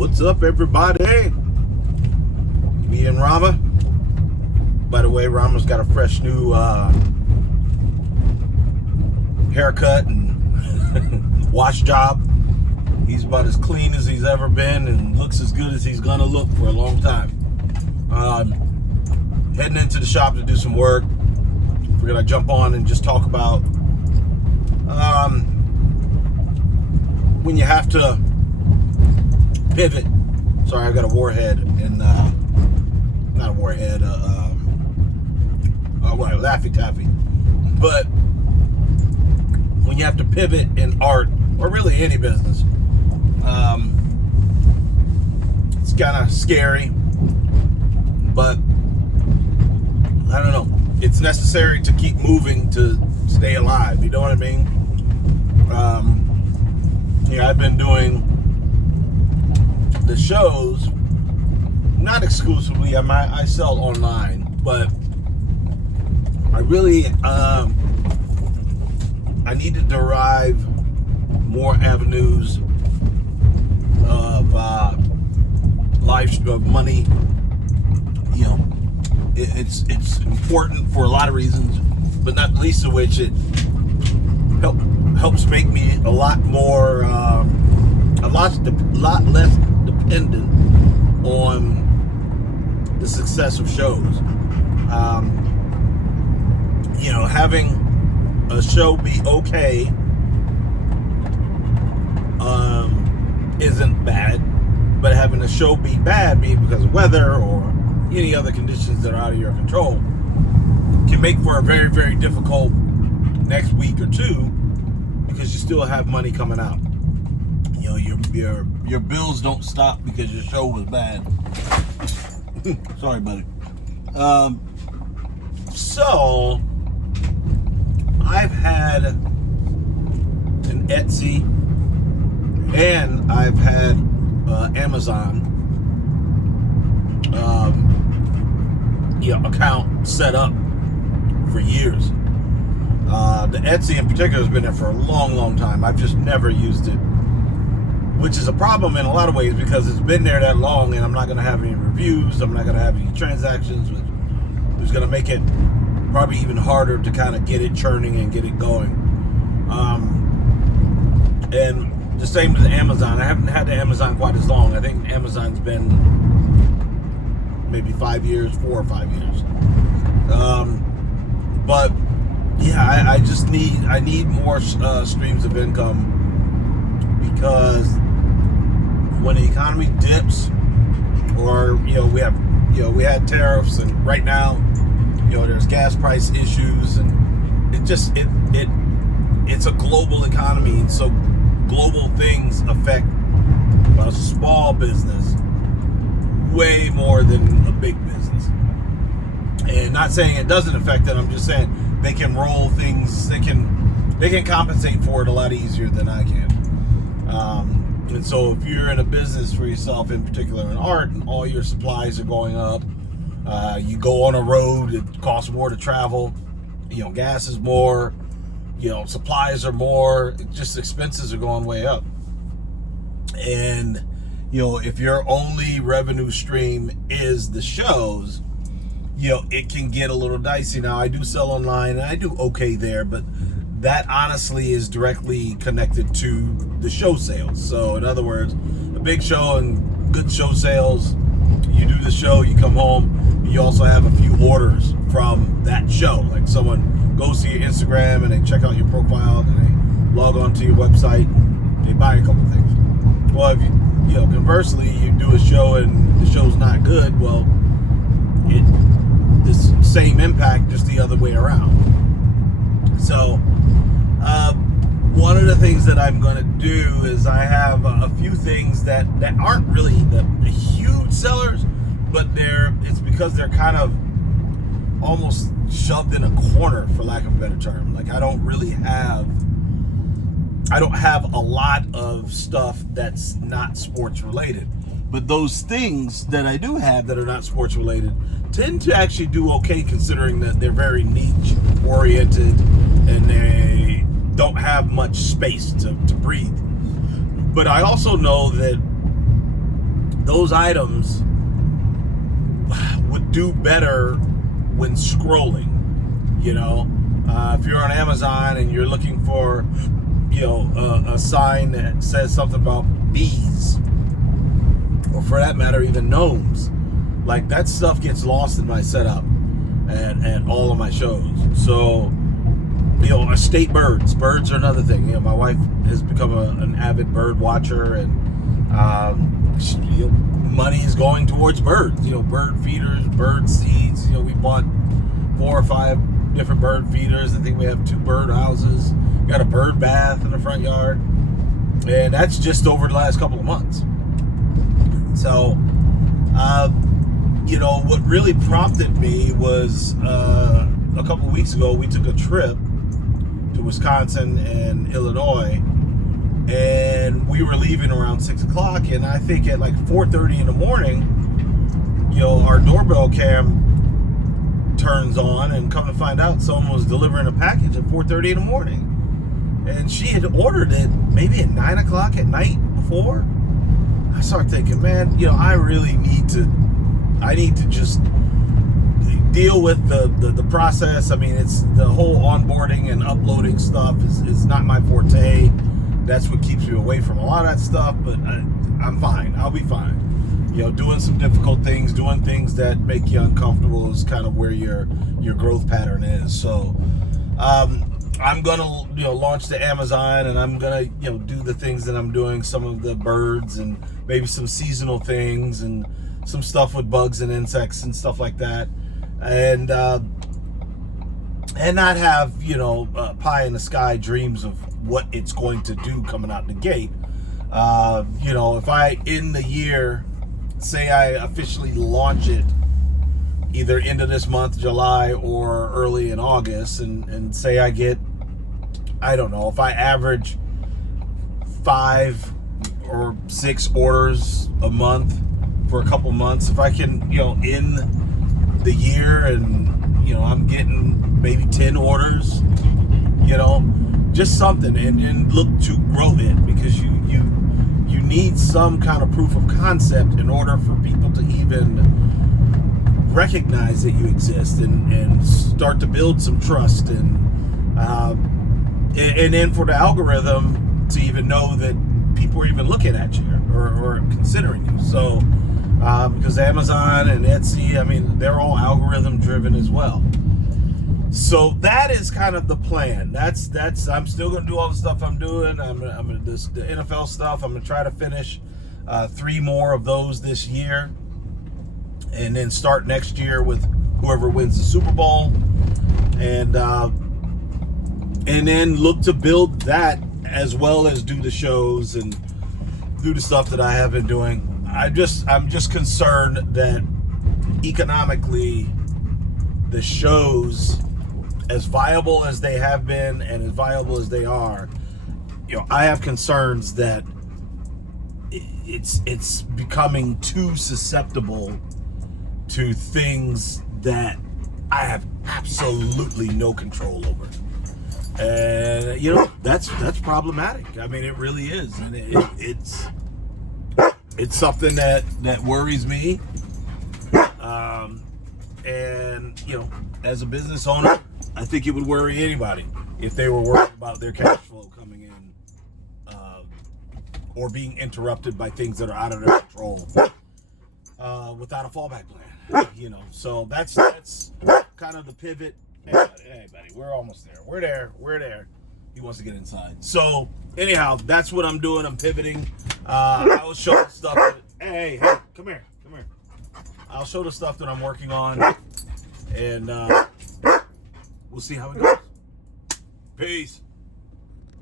What's up, everybody? Me and Rama. By the way, Rama's got a fresh new haircut and wash job. He's about as clean as he's ever been and looks as good as he's gonna look for a long time. Heading into the shop to do some work. We're gonna jump on and just talk about when you have to pivot. Sorry, I've got a warhead and not a warhead, Laffy Taffy. But when you have to pivot in art or really any business, it's kind of scary, but I don't know. It's necessary to keep moving to stay alive. You know what I mean? I've been doing the shows, not exclusively. I sell online, but I really I need to derive more avenues of of money. You know, it's important for a lot of reasons, but not least of which it helps make me a lot more a lot less dependent on the success of shows. Having a show be okay isn't bad, but having a show be bad, be it because of weather or any other conditions that are out of your control, can make for a very, very difficult next week or two, because you still have money coming out. Your bills don't stop because your show was bad. Sorry, buddy. So I've had an Etsy and I've had Amazon account set up for years. The Etsy in particular has been there for a long, long time. I've just never used it, which is a problem in a lot of ways, because it's been there that long and I'm not going to have any reviews. I'm not going to have any transactions, which is going to make it probably even harder to kind of get it churning and get it going. And the same with Amazon. I haven't had the Amazon quite as long. I think Amazon's been maybe 4 or 5 years. But yeah, I need more streams of income, because when the economy dips, or we had tariffs, and right now there's gas price issues, and it's a global economy, and so global things affect a small business way more than a big business. And not saying it doesn't affect it, I'm just saying they can roll things, they can compensate for it a lot easier than I can. And so if you're in a business for yourself, in particular in art, and all your supplies are going up, you go on a road, it costs more to travel, gas is more, supplies are more, just expenses are going way up. And if your only revenue stream is the shows, it can get a little dicey. Now, I do sell online and I do okay there, but that honestly is directly connected to the show sales. So in other words, a big show and good show sales, you do the show, you come home, you also have a few orders from that show. Like someone goes to your Instagram and they check out your profile and they log on to your website and they buy a couple things. Well, if conversely, you do a show and the show's not good, well, this same impact, just the other way around. So one of the things that I'm going to do is I have a few things that aren't really the huge sellers, but it's because they're kind of almost shoved in a corner, for lack of a better term. Like I don't have a lot of stuff that's not sports related, but those things that I do have that are not sports related tend to actually do okay, considering that they're very niche oriented and they don't have much space to breathe. But I also know that those items would do better when scrolling. If you're on Amazon and you're looking for, a sign that says something about bees, or for that matter, even gnomes, like that stuff gets lost in my setup at all of my shows. So, estate birds. Birds are another thing. My wife has become an avid bird watcher, and money is going towards birds. Bird feeders, bird seeds. We bought 4 or 5 different bird feeders. I think we have 2 bird houses. Got a bird bath in the front yard, and that's just over the last couple of months. So, what really prompted me was a couple of weeks ago we took a trip to Wisconsin and Illinois, and we were leaving around 6 o'clock, and I think at like 4:30 in the morning, our doorbell cam turns on, and come to find out someone was delivering a package at 4:30 in the morning, and she had ordered it maybe at 9 o'clock at night before. I started thinking, man, I really need to just deal with the process. I mean, it's the whole onboarding and uploading stuff is not my forte. That's what keeps me away from a lot of that stuff, but I'm fine. I'll be fine. Doing some difficult things, doing things that make you uncomfortable is kind of where your growth pattern is. So I'm gonna launch the Amazon, and I'm gonna do the things that I'm doing, some of the birds and maybe some seasonal things and some stuff with bugs and insects and stuff like that, and not have pie in the sky dreams of what it's going to do coming out the gate. If I in the year, say I officially launch it either end of this month, July, or early in August, and say I get, I don't know, if I average 5 or 6 orders a month for a couple months, if I can, end the year and, I'm getting maybe 10 orders, just something, and look to grow it, because you need some kind of proof of concept in order for people to even recognize that you exist, and start to build some trust, and then for the algorithm to even know that people are even looking at you or considering you. So because Amazon and Etsy, I mean, they're all algorithm driven as well. So that is kind of the plan. That's I'm still gonna do all the stuff I'm doing. I'm gonna do the NFL stuff. I'm gonna try to finish 3 more of those this year, and then start next year with whoever wins the Super Bowl, and then look to build that, as well as do the shows and do the stuff that I have been doing. I'm just concerned that economically, the shows, as viable as they have been and as viable as they are, I have concerns that it's becoming too susceptible to things that I have absolutely no control over. And that's problematic. I mean, it really is, and it's something that worries me. And as a business owner, I think it would worry anybody if they were worried about their cash flow coming in, or being interrupted by things that are out of their control, without a fallback plan. So that's kind of the pivot. Hey buddy, we're almost there. We're there. He wants to get inside. So anyhow, that's what I'm doing. I'm pivoting. I'll show the stuff that, hey, come here. I'll show the stuff that I'm working on, and we'll see how it goes. Peace.